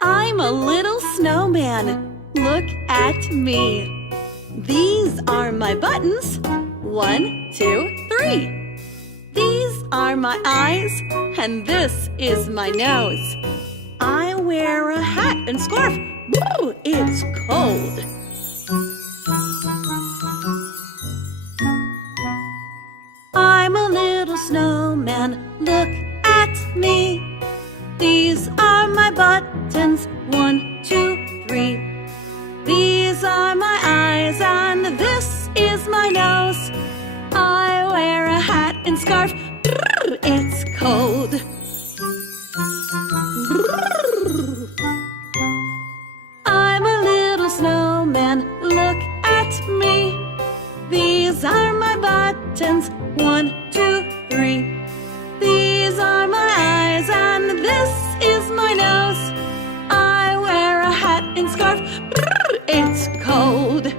I'm a little snowman. Look at me. These are my buttons. 1, 2, 3. These are my eyes, and this is my nose. I wear a hat and scarf. Woo, it's cold. I'm a little snowman. Look at me. These are my buttons. 1, 2, 3. These are my eyes, and this is my nose. I wear a hat and scarf. It's cold. I'm a little snowman. Look at me. These are my buttons. 1, 2, 3. These are my eyes, and this is my nose. I wear a hat and scarf. It's cold.